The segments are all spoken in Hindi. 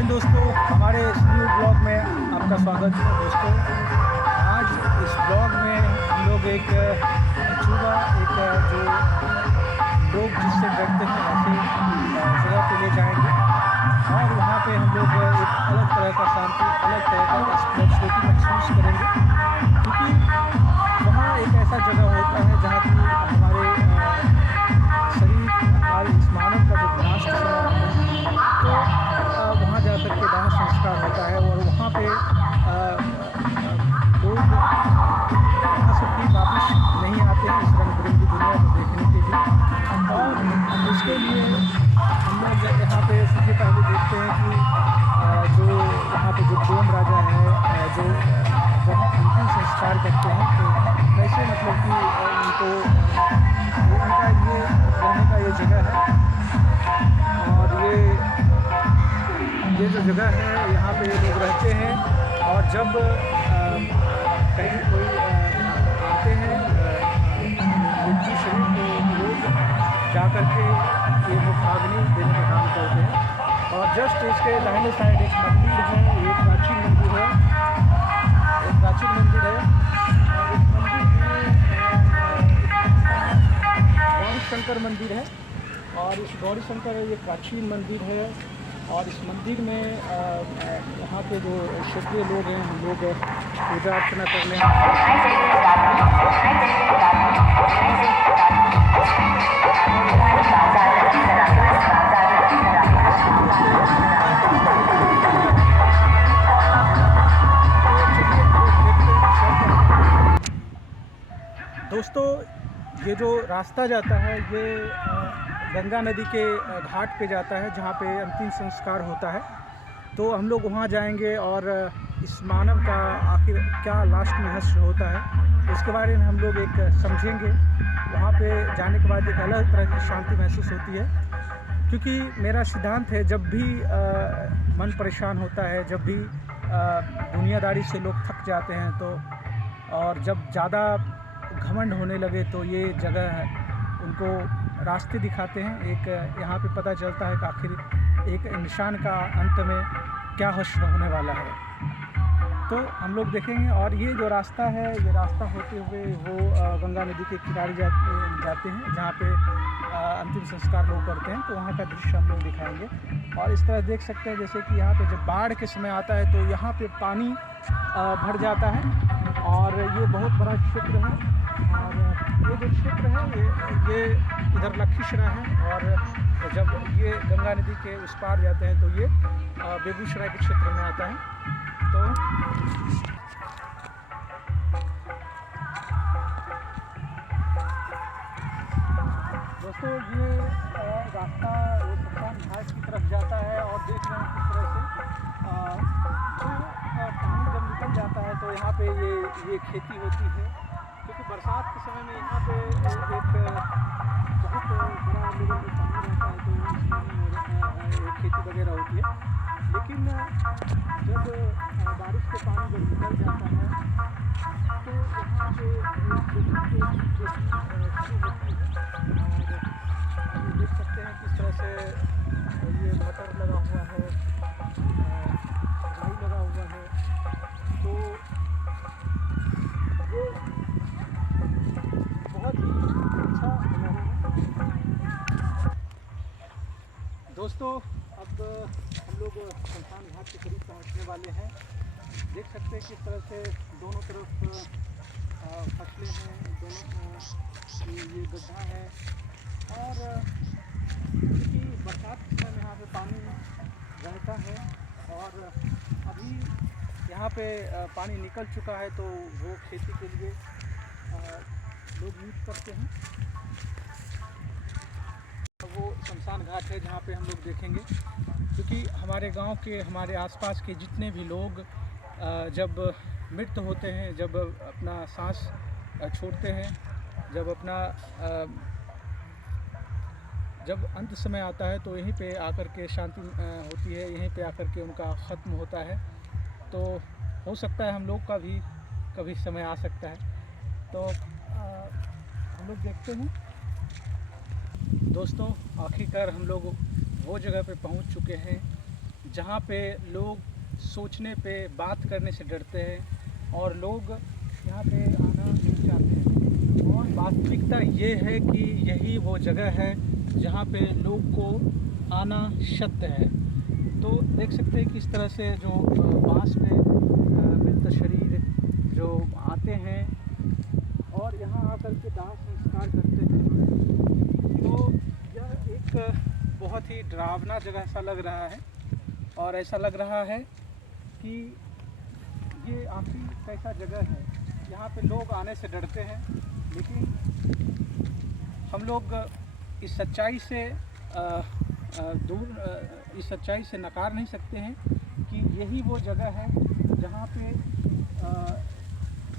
हिंद दोस्तों, हमारे इस न्यू ब्लॉग में आपका स्वागत है दोस्तों। आज इस ब्लॉग में हम लोग एक अजूबा जो लोग जिससे डरते हैं ऐसे जगह पे ले जाएंगे और वहाँ पे हम लोग एक अलग तरह का शांति, अलग तरह का स्पिरिचुअलिटी महसूस करेंगे, क्योंकि वहाँ एक ऐसा जगह होता है जहाँ की हमारे शरीर, हमारे इस मानव का जो विनाश का समय आता है, तो वहाँ जा कर के दाह संस्कार होता है और वहाँ पे लोग वहाँ से फिर वापस नहीं आते हैं इस रंग बिरंगी दुनिया को देखने के लिए। और उसके लिए हम लोग यहाँ पे सबसे पहले देखते हैं कि जो वहाँ पे जो डोम राजा है, जो जब अंतिम संस्कार करते हैं तो कैसे मतलब कि उनको उनका ये रहने का ये जगह है। और ये जो जगह है यहाँ पे लोग रहते हैं और जब कहीं कोई आते हैं मृत्यु शरीर को लोग जा कर के ये मुखाग्नि देने का काम करते हैं। और जस्ट इसके दाहिने साइड एक मंदिर है, एक प्राचीन मंदिर है, एक प्राचीन मंदिर है। इस मंदिर में गौरी शंकर मंदिर है और इस गौरी शंकर ये प्राचीन मंदिर है। और इस मंदिर में यहाँ पे जो क्षेत्रीय लोग हैं, हम लोग पूजा अर्चना करने दोस्तों, ये जो रास्ता जाता है ये गंगा नदी के घाट पे जाता है जहाँ पे अंतिम संस्कार होता है। तो हम लोग वहाँ जाएंगे और इस मानव का आखिर क्या लास्ट में हश्र होता है उसके बारे में हम लोग एक समझेंगे। वहाँ पे जाने के बाद एक अलग तरह की शांति महसूस होती है, क्योंकि मेरा सिद्धांत है जब भी मन परेशान होता है, जब भी दुनियादारी से लोग थक जाते हैं तो और जब ज़्यादा घमंड होने लगे तो ये जगह उनको रास्ते दिखाते हैं। एक यहाँ पे पता चलता है कि आखिर एक इंसान का अंत में क्या हश्र होने वाला है। तो हम लोग देखेंगे। और ये जो रास्ता है, ये रास्ता होते हुए वो गंगा नदी के किनारे जाते हैं जहाँ पे अंतिम संस्कार लोग करते हैं। तो वहाँ का दृश्य हम लोग दिखाएंगे। और इस तरह देख सकते हैं जैसे कि यहाँ पे जब बाढ़ के समय आता है तो यहाँ पे पानी भर जाता है और ये बहुत बड़ा क्षेत्र है। और ये जो क्षेत्र है ये इधर लखीसराय है और जब ये गंगा नदी के उस पार जाते हैं तो ये बेगूसराय के क्षेत्र में आता है। तो दोस्तों ये रास्ता वो शमशान घाट की तरफ जाता है और देख रहे हैं किस तरह से जो पानी जब निकल जाता है तो यहाँ पे ये खेती होती है, क्योंकि बरसात के समय में यहाँ पे एक बहुत बड़ा लेवल में पानी रहता है तो इसमें खेती वगैरह होती है। लेकिन जब बारिश के पानी जब निकल जाता है तो यहाँ पे खेती शुरू होती है। और ये देख सकते हैं किस तरह से ये मटर लगा हुआ है, राई लगा हुआ है। तो ये बहुत ही अच्छा दोस्तों। अब हम लोग शमशान घाट के करीब पहुंचने वाले हैं। देख सकते हैं किस तरह से दोनों तरफ फसलें हैं, दोनों ये गड्ढा है। और क्योंकि बरसात के समय में यहाँ पे पानी रहता है और अभी यहाँ पे पानी निकल चुका है तो वो खेती के लिए लोग यूज करते हैं। वो शमशान घाट है जहाँ पे हम लोग देखेंगे, क्योंकि हमारे गांव के, हमारे आसपास के जितने भी लोग जब मृत होते हैं, जब अपना सांस छोड़ते हैं, जब अंत समय आता है तो यहीं पे आकर के शांति होती है, यहीं पे आकर के उनका ख़त्म होता है। तो हो सकता है हम लोग का भी कभी समय आ सकता है। तो हम लोग देखते हैं दोस्तों, आखिरकार हम लोग वो जगह पे पहुंच चुके हैं जहाँ पे लोग सोचने पे, बात करने से डरते हैं और लोग यहाँ पे आना नहीं चाहते हैं। और वास्तविकता ये है कि यही वो जगह है जहाँ पे लोग को आना सत्य है। तो देख सकते हैं किस तरह से जो बांस में मृत शरीर जो आते हैं और यहाँ आकर के दाह संस्कार करते हैं। तो यह एक बहुत ही डरावना जगह सा लग रहा है और ऐसा लग रहा है कि ये आखिर कैसा जगह है। यहाँ पे लोग आने से डरते हैं, लेकिन हम लोग इस सच्चाई से इस सच्चाई से नकार नहीं सकते हैं कि यही वो जगह है जहाँ पे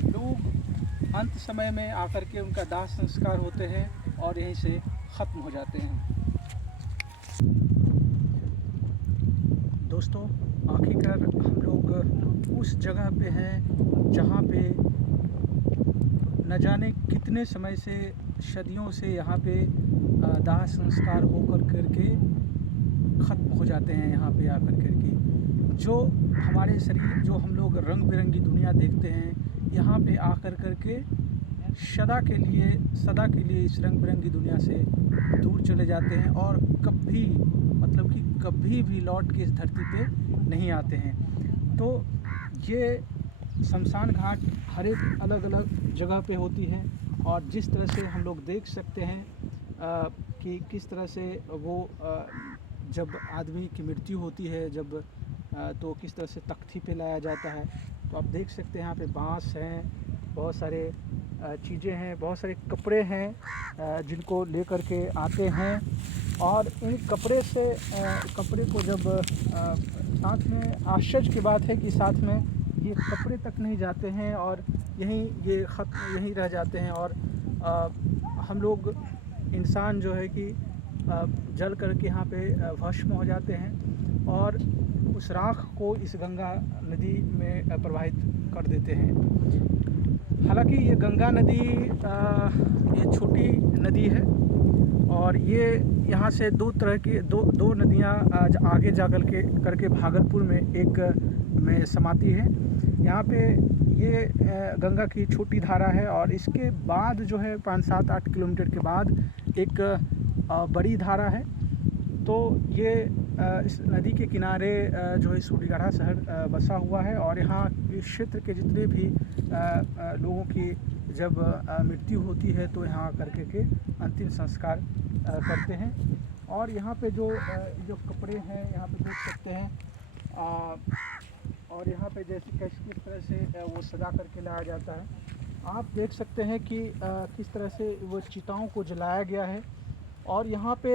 लोग अंत समय में आकर के उनका दाह संस्कार होते हैं और यहीं से ख़त्म हो जाते हैं। दोस्तों, आखिरकार हम लोग उस जगह पे हैं जहाँ पे न जाने कितने समय से, सदियों से यहाँ पे दाह संस्कार होकर करके ख़त्म हो जाते हैं। यहाँ पे आकर करके जो हमारे शरीर, जो हम लोग रंग बिरंगी दुनिया देखते हैं, यहाँ पे आकर करके सदा के लिए इस रंग बिरंगी दुनिया से दूर चले जाते हैं और कभी, मतलब कि कभी भी लौट के इस धरती पे नहीं आते हैं। तो ये शमशान घाट हर एक अलग अलग जगह पे होती है और जिस तरह से हम लोग देख सकते हैं कि किस तरह से वो जब आदमी की मृत्यु होती है, जब तो किस तरह से तख्ती पे लाया जाता है। तो आप देख सकते हैं यहाँ पे बांस हैं, बहुत सारे चीज़ें हैं, बहुत सारे कपड़े हैं जिनको लेकर के आते हैं और इन कपड़े को जब साथ में, आश्चर्य की बात है कि साथ में ये कपड़े तक नहीं जाते हैं और ये ख़त्म यहीं रह जाते हैं और हम लोग इंसान जो है कि जल करके यहाँ पे भस्म हो जाते हैं और उस राख को इस गंगा नदी में प्रवाहित कर देते हैं। हालांकि ये गंगा नदी ये छोटी नदी है और ये यहाँ से दो नदियाँ आगे जा करके भागलपुर में एक में समाती है। यहाँ पे ये गंगा की छोटी धारा है और इसके बाद जो है 5-7-8 किलोमीटर के बाद एक बड़ी धारा है। तो ये इस नदी के किनारे जो है सूर्यगढ़ा शहर बसा हुआ है और यहाँ इस क्षेत्र के जितने भी लोगों की जब मृत्यु होती है तो यहाँ करके के अंतिम संस्कार करते हैं। और यहाँ पे जो कपड़े हैं यहाँ पे देख सकते हैं और यहाँ पे जैसे किस तरह से वो सजा करके लाया जाता है। आप देख सकते हैं कि किस तरह से वो चिताओं को जलाया गया है और यहाँ पे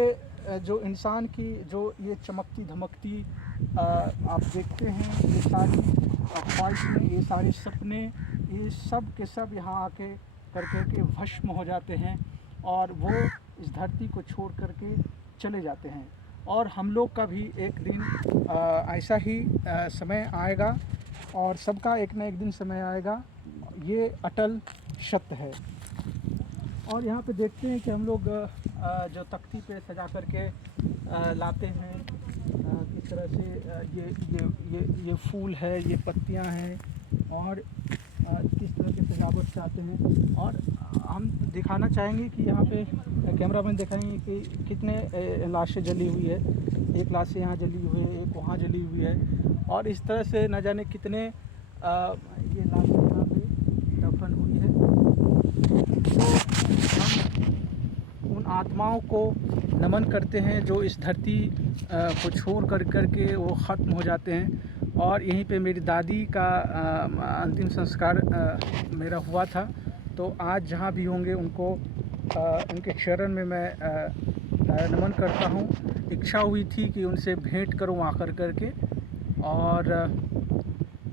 जो इंसान की जो ये चमकती धमकती आप देखते हैं, ये सारी ख्वाहिशें, ये सारे सपने, ये सब के सब यहाँ आके करके के भस्म हो जाते हैं और वो इस धरती को छोड़ करके चले जाते हैं। और हम लोग का भी एक दिन ऐसा ही समय आएगा और सबका एक ना एक दिन समय आएगा, ये अटल सत्य है। और यहाँ पे देखते हैं कि हम लोग जो तख्ती पे सजा करके लाते हैं, किस तरह से ये फूल है, ये पत्तियाँ हैं और किस तरह की सजावट चाहते हैं। और हम दिखाना चाहेंगे कि यहाँ पे कैमरामैन दिखाएंगे कि कितने लाशें जली हुई है। एक लाश यहाँ जली हुई है, एक वहाँ जली हुई है और इस तरह से न जाने कितने ये लाशें यहाँ पे दफन हुई है। तो हम उन आत्माओं को नमन करते हैं जो इस धरती को छोड़ करके वो ख़त्म हो जाते हैं। और यहीं पे मेरी दादी का अंतिम संस्कार मेरा हुआ था। तो आज जहाँ भी होंगे उनको उनके चरण में मैं नमन करता हूँ। इच्छा हुई थी कि उनसे भेंट करूँ आकर करके और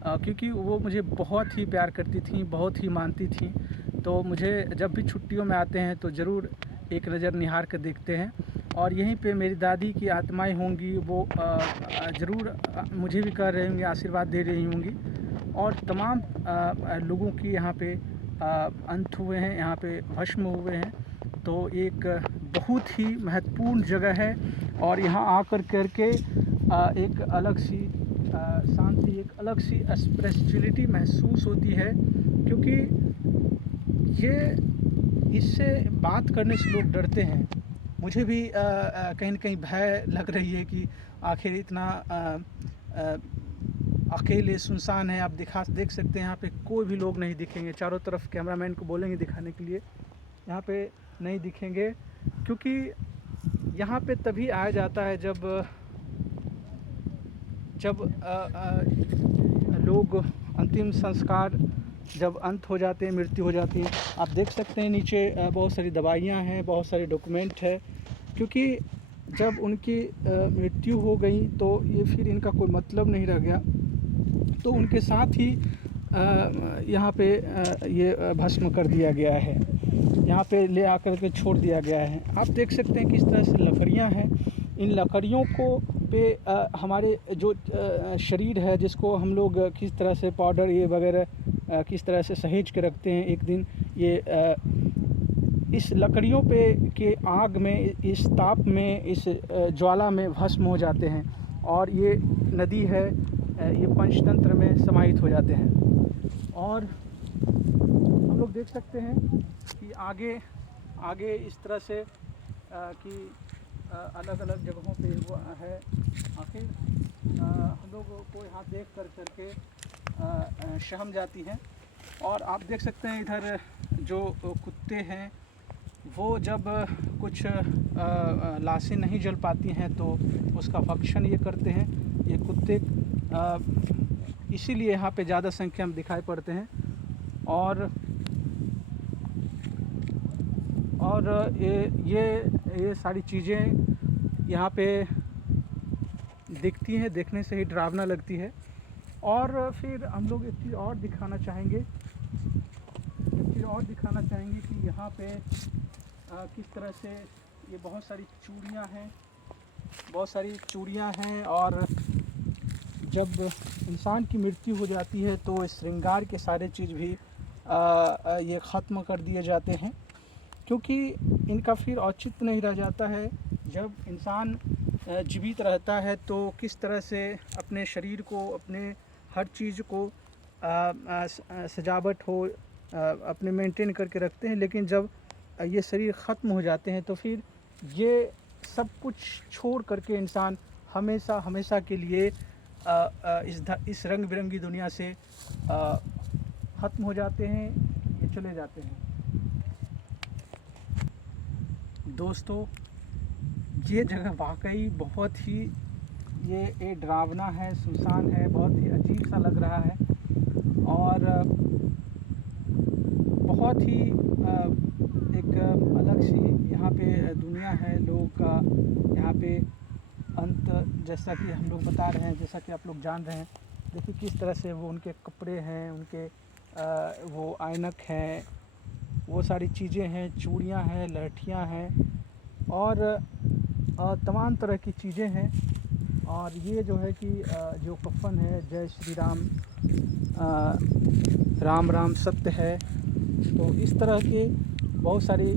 क्योंकि वो मुझे बहुत ही प्यार करती थी, बहुत ही मानती थी। तो मुझे जब भी छुट्टियों में आते हैं तो ज़रूर एक नज़र निहार कर देखते हैं। और यहीं पे मेरी दादी की आत्माएं होंगी, वो ज़रूर मुझे भी कह रही होंगी, आशीर्वाद दे रही होंगी। और तमाम लोगों की यहाँ पे अंत हुए हैं, यहाँ पे भस्म हुए हैं। तो एक बहुत ही महत्वपूर्ण जगह है और यहाँ आकर करके एक अलग सी शांति, एक अलग सी स्पिरिचुअलिटी महसूस होती है, क्योंकि ये इससे बात करने से लोग डरते हैं। मुझे भी कहीं न कहीं भय लग रही है कि आखिर इतना अकेले सुनसान है। आप देख सकते हैं यहाँ पे कोई भी लोग नहीं दिखेंगे। चारों तरफ कैमरामैन को बोलेंगे दिखाने के लिए, यहाँ पे नहीं दिखेंगे, क्योंकि यहाँ पे तभी आया जाता है जब लोग अंतिम संस्कार जब अंत हो जाते हैं, मृत्यु हो जाती है। आप देख सकते हैं नीचे बहुत सारी दवाइयाँ हैं, बहुत सारे डॉक्यूमेंट है, क्योंकि जब उनकी मृत्यु हो गई तो ये फिर इनका कोई मतलब नहीं रह गया, तो उनके साथ ही यहाँ पे ये भस्म कर दिया गया है, यहाँ पे ले आकर के छोड़ दिया गया है। आप देख सकते हैं किस तरह से लकड़ियाँ हैं। इन लकड़ियों को पे हमारे जो शरीर है, जिसको हम लोग किस तरह से पाउडर ये वगैरह किस तरह से सहेज के रखते हैं, एक दिन ये इस लकड़ियों पे के आग में, इस ताप में, इस ज्वाला में भस्म हो जाते हैं, और ये नदी है, ये पंचतंत्र में समाहित हो जाते हैं। और हम लोग देख सकते हैं कि आगे इस तरह से कि अलग अलग जगहों पे हुआ है। आखिर हम लोग को यहाँ देख करके शर्म जाती है। और आप देख सकते हैं इधर जो कुत्ते हैं, वो जब कुछ लाशें नहीं जल पाती हैं तो उसका भक्षण ये करते हैं। ये कुत्ते इसीलिए यहाँ पे ज़्यादा संख्या में दिखाई पड़ते हैं। और ये सारी चीज़ें यहाँ पे दिखती हैं, देखने से ही डरावना लगती है। और फिर हम लोग एक चीज़ और दिखाना चाहेंगे कि यहाँ पे किस तरह से ये बहुत सारी चूड़ियाँ हैं, और जब इंसान की मृत्यु हो जाती है तो श्रृंगार के सारे चीज़ भी ये ख़त्म कर दिए जाते हैं, क्योंकि इनका फिर औचित्य नहीं रह जाता है। जब इंसान जीवित रहता है तो किस तरह से अपने शरीर को, अपने हर चीज़ को सजावट हो अपने मेंटेन करके रखते हैं, लेकिन जब ये शरीर ख़त्म हो जाते हैं तो फिर ये सब कुछ छोड़ करके इंसान हमेशा के लिए इस रंग बिरंगी दुनिया से ख़त्म हो जाते हैं, ये चले जाते हैं। दोस्तों, ये जगह वाकई बहुत ही ये डरावना है, सुनसान है, बहुत ही अजीब सा लग रहा है, और बहुत ही एक अलग सी यहाँ पे दुनिया है। लोगों का यहाँ पे अंत, जैसा कि हम लोग बता रहे हैं, जैसा कि आप लोग जान रहे हैं, देखिए किस तरह से वो उनके कपड़े हैं, उनके वो ऐनक हैं, वो सारी चीज़ें हैं, चूड़ियाँ हैं, लहठियाँ हैं, और तमाम तरह की चीज़ें हैं। और ये जो है कि जो कफन है, जय श्री राम, राम राम सत्य है, तो इस तरह के बहुत सारी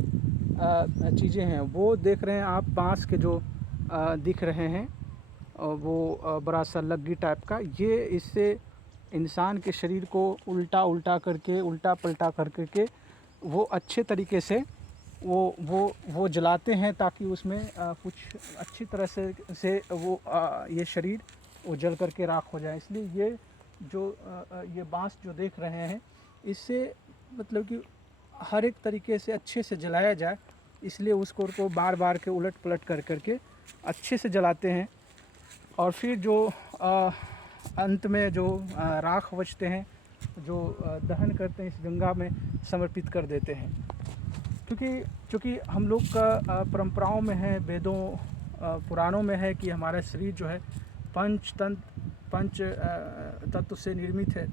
चीज़ें हैं। वो देख रहे हैं आप, बांस के जो दिख रहे हैं, वो बड़ा सा लग्गी टाइप का, ये इससे इंसान के शरीर को उल्टा पलटा करके वो अच्छे तरीके से वो जलाते हैं, ताकि उसमें कुछ अच्छी तरह से वो ये शरीर वो जल करके राख हो जाए। इसलिए ये जो ये बांस जो देख रहे हैं, इससे मतलब कि हर एक तरीके से अच्छे से जलाया जाए, इसलिए उसको बार बार के उलट पलट करके अच्छे से जलाते हैं। और फिर जो अंत में जो राख बचते हैं, जो दहन करते हैं, इस गंगा में समर्पित कर देते हैं। क्योंकि हम लोग का परंपराओं में है, वेदों पुराणों में है कि हमारा शरीर जो है पंच तत्व से निर्मित है,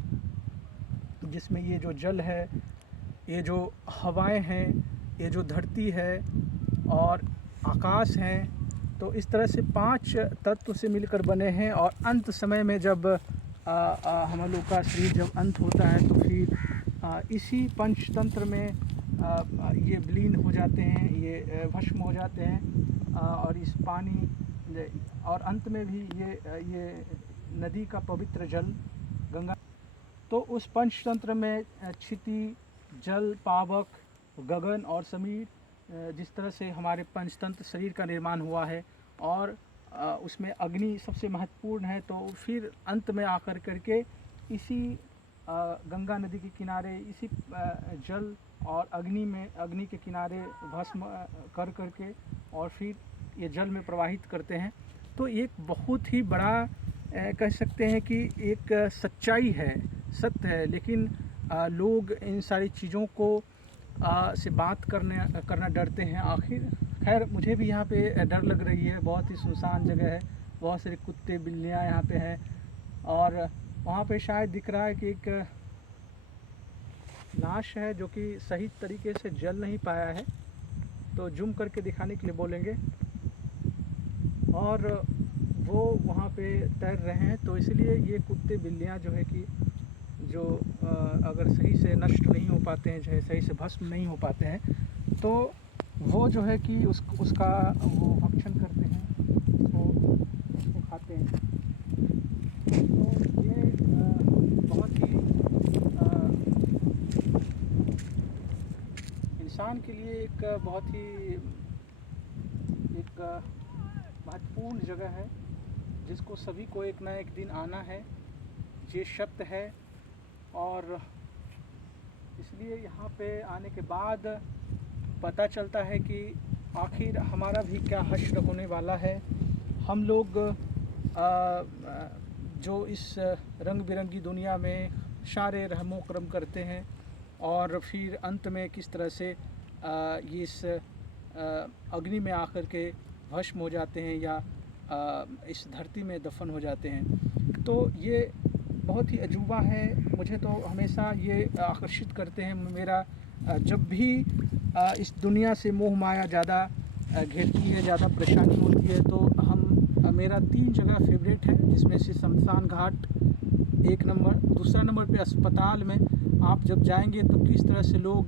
जिसमें ये जो जल है, ये जो हवाएं हैं, ये जो धरती है और आकाश हैं, तो इस तरह से 5 तत्व से मिलकर बने हैं। और अंत समय में जब हम लोग का शरीर जब अंत होता है तो फिर इसी पंचतंत्र में ये विलीन हो जाते हैं, ये भस्म हो जाते हैं, और इस पानी और अंत में भी ये नदी का पवित्र जल गंगा। तो उस पंचतंत्र में क्षिति, जल, पावक, गगन और समीर, जिस तरह से हमारे पंचतंत्र शरीर का निर्माण हुआ है, और उसमें अग्नि सबसे महत्वपूर्ण है। तो फिर अंत में आकर करके इसी गंगा नदी के किनारे, इसी जल और अग्नि के किनारे भस्म कर करके और फिर ये जल में प्रवाहित करते हैं। तो एक बहुत ही बड़ा कह सकते हैं कि एक सच्चाई है, सत्य है, लेकिन लोग इन सारी चीज़ों को से बात करना डरते हैं। आखिर खैर मुझे भी यहाँ पे डर लग रही है। बहुत ही सुनसान जगह है, बहुत सारे कुत्ते बिल्लियाँ यहाँ पे हैं, और वहाँ पे शायद दिख रहा है कि एक लाश है जो कि सही तरीके से जल नहीं पाया है, तो जूम करके दिखाने के लिए बोलेंगे। और वो वहाँ पे तैर रहे हैं, तो इसलिए ये कुत्ते बिल्लियाँ जो है कि जो अगर सही से नष्ट नहीं हो पाते हैं, जो सही से भस्म नहीं हो पाते हैं, तो वो जो है कि उसका वो भक्षण करते हैं, उसको खाते हैं। तो ये बहुत ही इंसान के लिए एक बहुत ही एक महत्वपूर्ण जगह है, जिसको सभी को एक ना एक दिन आना है, ये सत्य है। और इसलिए यहाँ पे आने के बाद पता चलता है कि आखिर हमारा भी क्या हश्र होने वाला है। हम लोग जो इस रंग बिरंगी दुनिया में सारे रहमो करम करते हैं, और फिर अंत में किस तरह से ये इस अग्नि में आकर के भस्म हो जाते हैं, या इस धरती में दफन हो जाते हैं। तो ये बहुत ही अजूबा है। मुझे तो हमेशा ये आकर्षित करते हैं। मेरा जब भी इस दुनिया से मोह माया ज़्यादा घेरती है, ज़्यादा परेशानी होती है, तो मेरा 3 जगह फेवरेट है, जिसमें से शमशान घाट 1 नंबर, दूसरा नंबर पे अस्पताल में आप जब जाएंगे तो किस तरह से लोग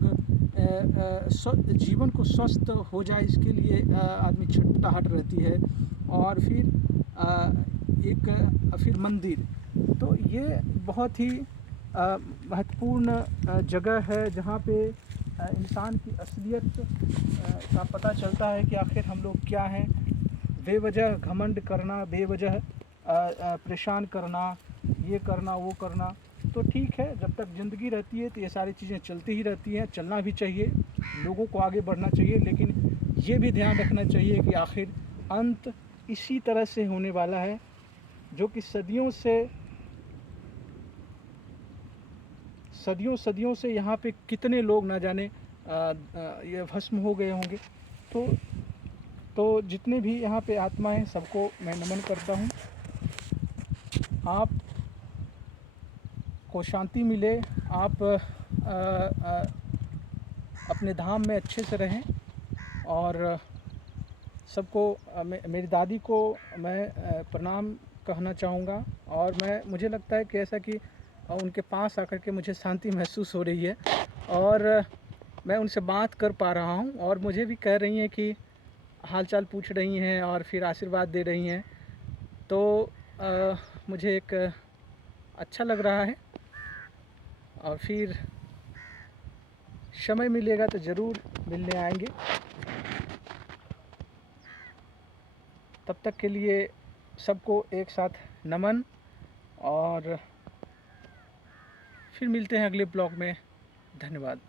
जीवन को स्वस्थ हो जाए, इसके लिए आदमी छटपटाहट रहती है। और फिर मंदिर। तो ये बहुत ही महत्वपूर्ण जगह है, जहाँ पे इंसान की असलियत का पता चलता है कि आखिर हम लोग क्या हैं। बेवजह घमंड करना, बेवजह परेशान करना, ये करना वो करना, तो ठीक है, जब तक ज़िंदगी रहती है तो ये सारी चीज़ें चलती ही रहती हैं। चलना भी चाहिए, लोगों को आगे बढ़ना चाहिए, लेकिन ये भी ध्यान रखना चाहिए कि आखिर अंत इसी तरह से होने वाला है, जो कि सदियों से यहाँ पे कितने लोग ना जाने ये भस्म हो गए होंगे। तो जितने भी यहाँ पे आत्मा हैं, सबको मैं नमन करता हूँ। आप को शांति मिले, आप अपने धाम में अच्छे से रहें। और सबको मेरी दादी को मैं प्रणाम कहना चाहूँगा। और मुझे लगता है कि ऐसा कि उनके पास आकर के मुझे शांति महसूस हो रही है, और मैं उनसे बात कर पा रहा हूँ, और मुझे भी कह रही हैं कि हालचाल पूछ रही हैं और फिर आशीर्वाद दे रही हैं। तो मुझे एक अच्छा लग रहा है। और फिर समय मिलेगा तो ज़रूर मिलने आएंगे। तब तक के लिए सबको एक साथ नमन, और फिर मिलते हैं अगले ब्लॉग में। धन्यवाद।